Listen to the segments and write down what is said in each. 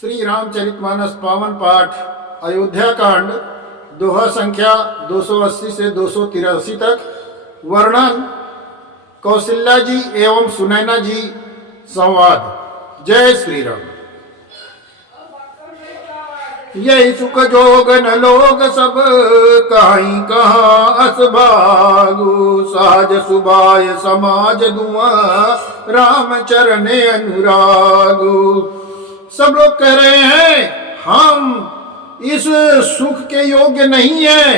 श्री रामचरितमानस पावन पाठ अयोध्या कांड दोहा संख्या 280 से 283 तक। वर्णन कौशल्या जी एवं सुनैना जी संवाद। जय श्री राम। यही सुख जोग न लोग सब कहीं कहाँ असभागु सहज सुभाय समाज दुआ राम चरणे अनुरागु। सब लोग कह रहे हैं हम इस सुख के योग्य नहीं हैं,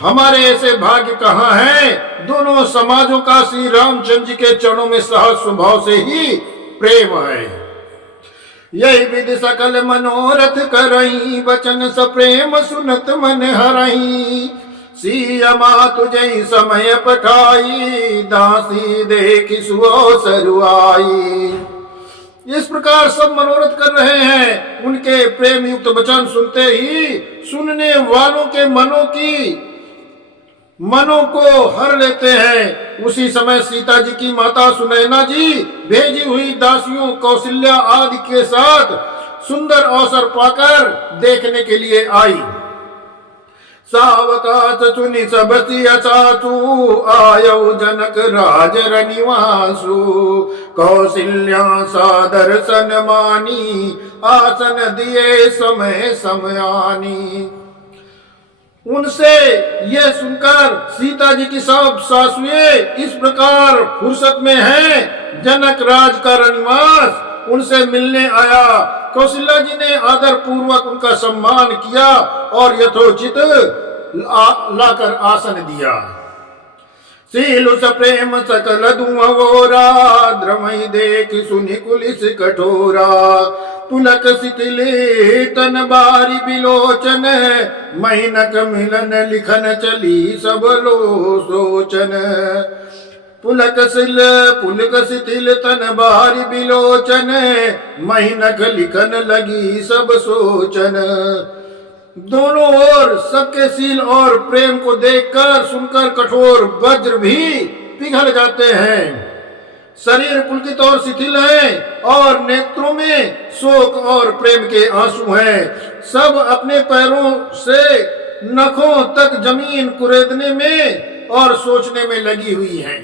हमारे ऐसे भाग्य कहाँ है। दोनों समाजों का श्री रामचंद्र जी के चरणों में सहज स्वभाव से ही प्रेम है। यही विधि सकल मनोरथ करई बचन सप्रेम सुनत मन हरई। सिया तुझे समय पठाई दासी देखी सुअवसरुआई। इस प्रकार सब मनोरथ कर रहे हैं। उनके प्रेम युक्त वचन सुनते ही सुनने वालों के मनों को हर लेते हैं। उसी समय सीता जी की माता सुनैना जी भेजी हुई दासियों कौशल्या आदि के साथ सुंदर अवसर पाकर देखने के लिए आई। सावकाश चुनि सब सिया चाचू आयो जनक राज रनिवासु। कौशल्या सादर सन मानी आसन दिए समय समयानी। उनसे यह सुनकर सीता जी की सब सासुएं इस प्रकार फुर्सत में हैं। जनक राज का रनिवास उनसे मिलने आया। कौशल्या जी ने आदर पूर्वक उनका सम्मान किया और यथोचित लाकर आसन दिया। सीलुस प्रेम सकल दुअवोरा द्रमई देख सुनि कुलिस कठोरा। पुलक शिथिले तन बारी बिलोचन महीनक मिलन लिखन चली सब लो सोचन। पुलक शिथिल तन बारी बिलोचन महीनक लिखन लगी सब सोचन। दोनों ओर सबके सील और प्रेम को देखकर सुनकर कठोर वज्र भी पिघल जाते हैं। शरीर पुलकित और शिथिल है और नेत्रों में शोक और प्रेम के आंसू हैं। सब अपने पैरों से नखों तक जमीन कुरेदने में और सोचने में लगी हुई हैं।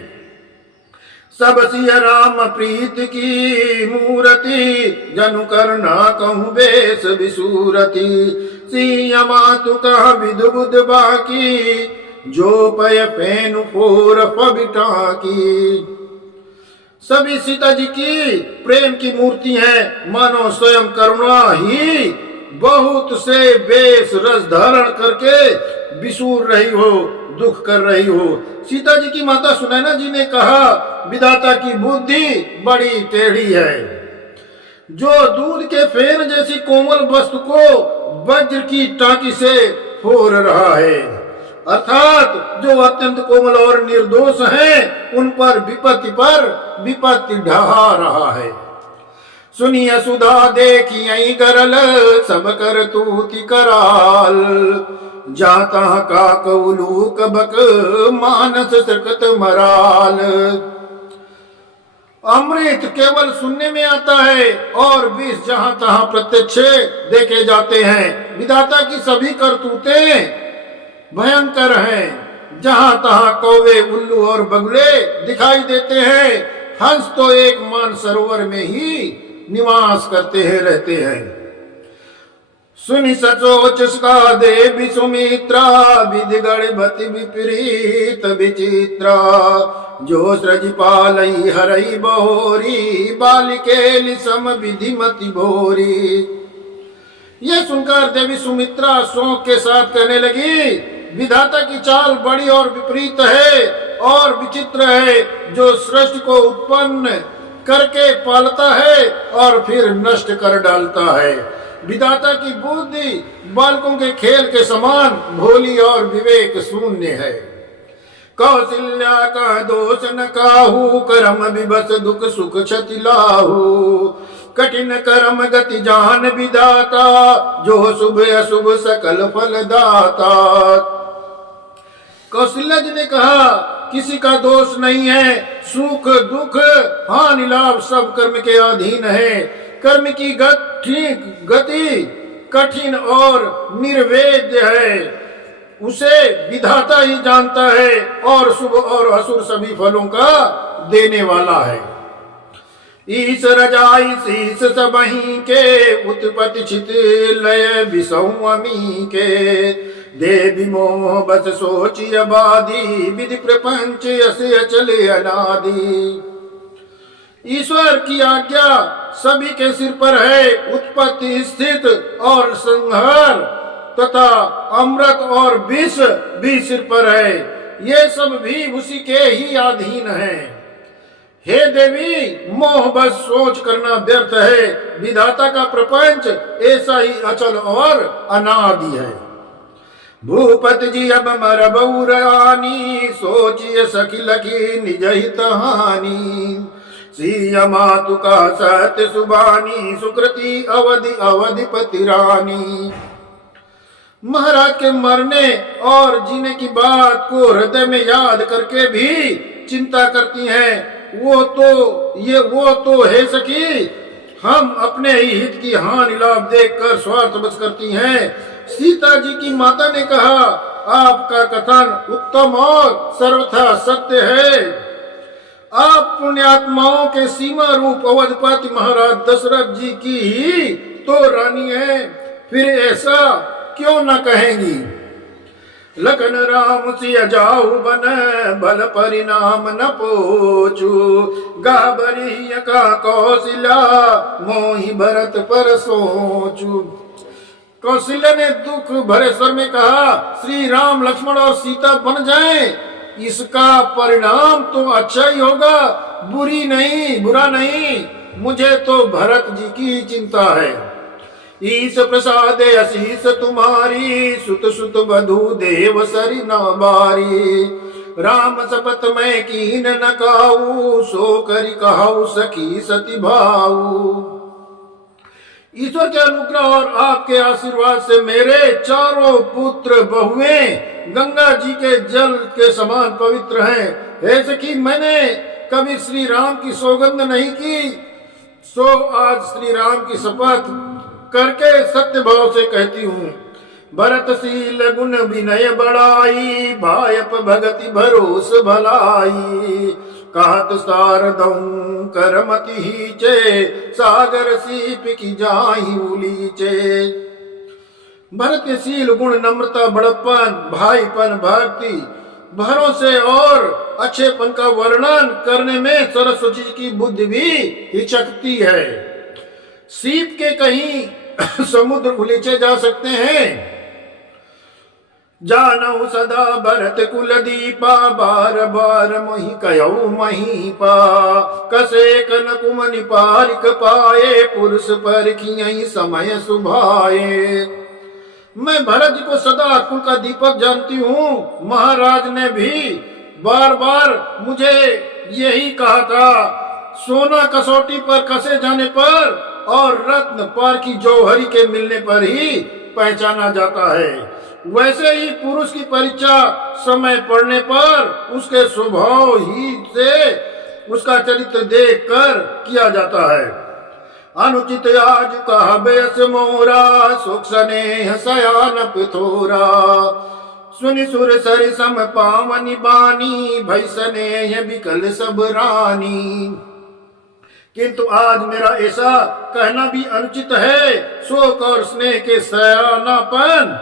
सब सिया राम प्रीत की मूर्ति जनु करना कहूँ बेस विसूरति। सिया मातु कहा विधु बुध बाकी जो पय फेनु फोर फबिटा की। सभी सीता जी की प्रेम की मूर्ति हैं, मानो स्वयं करुणा ही बहुत से बेस रस धारण करके विसूर रही हो, दुख कर रही हो। सीता जी की माता सुनैना जी ने कहा विधाता की बुद्धि बड़ी टेढ़ी है। जो दूध के फेन जैसी कोमल वस्तु को वज्र की टांकी से फोड़ रहा है, अर्थात जो अत्यंत कोमल और निर्दोष हैं, उन पर विपत्ति ढहा रहा है। सुनिय सुधा देखिए गरल सब कर तूति कराल। जाता का कौलूक बक मानस सृकत मराल। अमृत केवल सुनने में आता है और विष जहां तहां प्रत्यक्ष देखे जाते हैं। विधाता की सभी करतूतें भयंकर हैं। जहां तहां कौवे उल्लू और बगुले दिखाई देते हैं। हंस तो एक मान सरोवर में ही निवास करते हैं, रहते हैं। सुनि सचोच का देवी सुमित्रा विधि गणपति विपरीत विचित्रा। जो सृज पालई हरई बहोरी बालिके सम विधि मति भोरी। ये सुनकर देवी सुमित्रा शोक के साथ कहने लगी विधाता की चाल बड़ी और विपरीत है और विचित्र है। जो सृष्टि को उत्पन्न करके पालता है और फिर नष्ट कर डालता है। विधाता की बुद्धि बालकों के खेल के समान भोली और विवेक शून्य है। कौशल्या का दोष न काहू कर्म विबस दुख सुख क्षति लाहू। कठिन कर्म गति जान विधाता जो शुभ अशुभ सकल फल दाता। कौशल्या जी ने कहा किसी का दोष नहीं है। सुख दुख हानि लाभ सब कर्म के अधीन है। कर्म की गति कठिन और निर्वेद्य है, उसे विधाता ही जानता है और शुभ और असुर सभी फलों का देने वाला है। ईश रजाई शीस सबही के उत्पत्ति छित लय विसौमी के देवी मोह बस सोची अबादी विधि प्रपंच असे अचले अनादि। ईश्वर की आज्ञा सभी के सिर पर है, उत्पत्ति स्थित और संहार तथा अमृत और विष भी सिर पर है, ये सब भी उसी के ही अधीन है। हे देवी, मोह बस सोच करना व्यर्थ है, विधाता का प्रपंच ऐसा ही अचल और अनादि है। भूपति जी अब मर बउरानी सोचिए सखिल की निज हित हानि। सिया मातु का सत्य सुबानी सुकृति अवधि अवधिपति रानी। महाराज के मरने और जीने की बात को हृदय में याद करके भी चिंता करती हैं। वो तो है सखी, हम अपने ही हित की हानि लाभ देखकर स्वार्थ बस करती हैं। सीता जी की माता ने कहा, आपका कथन उत्तम और सर्वथा सत्य है। आप पुण्यात्माओं के सीमा रूप अवधपति महाराज दशरथ जी की ही तो रानी है, फिर ऐसा क्यों न कहेंगी। लखन राम सिय जाऊ बन बल परिणाम न पोचू। गाबरी का कौशल्या मोहि भरत पर सोचू। कौशल्या ने दुख भरे स्वर में कहा, श्री राम लक्ष्मण और सीता बन जाएं, इसका परिणाम तो अच्छा ही होगा, बुरा नहीं। मुझे तो भरत जी की चिंता है। ईश प्रसाद आशीष तुम्हारी सुत सुत बधु देव सरि न बारी। राम सपत मैं कीन न काऊ सो करि कहाऊ सखी सती भाऊ। ईश्वर के अनुग्रह और आपके आशीर्वाद से मेरे चारों पुत्र बहुएं गंगा जी के जल के समान पवित्र हैं। हे सखी, मैंने कभी श्री राम की सौगंध नहीं की, सो आज श्री राम की शपथ करके सत्य भाव से कहती हूँ। भरतशील गुण विनय बड़ाई भायप भगति भरोस भलाई। कहत सारदऊ करमति हीचे सागर सीप की जाहि उलीचे। भरतशील गुण नम्रता बड़प्पन भाईपन भक्ति भरोसे और अच्छेपन का वर्णन करने में सरस्वती की बुद्धि भी हिचकती है। सीप के कहीं समुद्र उलीचे जा सकते हैं। जानऊ सदा भरत कुल दीपा बार बार मोहि कयऊ महीपा। कसे कन कुमनि पारिक पाए पुरुष पर खियई समय सुभाए। मैं भरत जी को सदा कुल का दीपक जानती हूँ। महाराज ने भी बार बार मुझे यही कहा था। सोना कसौटी पर कसे जाने पर और रत्न पार की जौहरी के मिलने पर ही पहचाना जाता है। वैसे ही पुरुष की परीक्षा समय पड़ने पर उसके स्वभाव ही से उसका चरित्र देख कर किया जाता है। अनुचित आज कहा बेस मोरा सुख स्नेह सयान पिथोरा। सुनि सुर सरि सम पावनी बानी भई स्नेह बिकल सब रानी। किंतु आज मेरा ऐसा कहना भी अनुचित है। शोक और स्नेह के सयानापन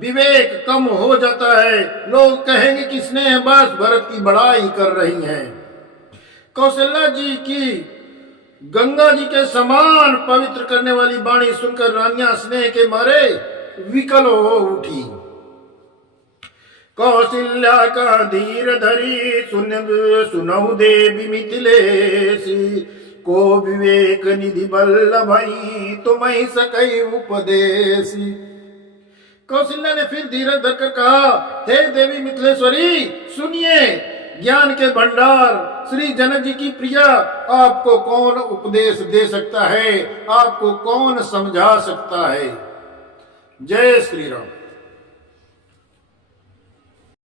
विवेक कम हो जाता है। लोग कहेंगे कि स्नेह बस भरत की बड़ाई कर रही हैं। कौशल्या जी की गंगा जी के समान पवित्र करने वाली वाणी सुनकर रानियां स्नेह के मारे विकल हो उठी। कौशल्या का धीर धरी सुनऊ देवी मिथिलेसी। को विवेक निधि बल्लभई तुम्हें सकई उपदेशी। कौशल्या ने फिर धीरज धरकर कहा, हे देवी मिथिलेश्वरी, सुनिए, ज्ञान के भंडार श्री जनक जी की प्रिया, आपको कौन उपदेश दे सकता है, आपको कौन समझा सकता है। जय श्री राम।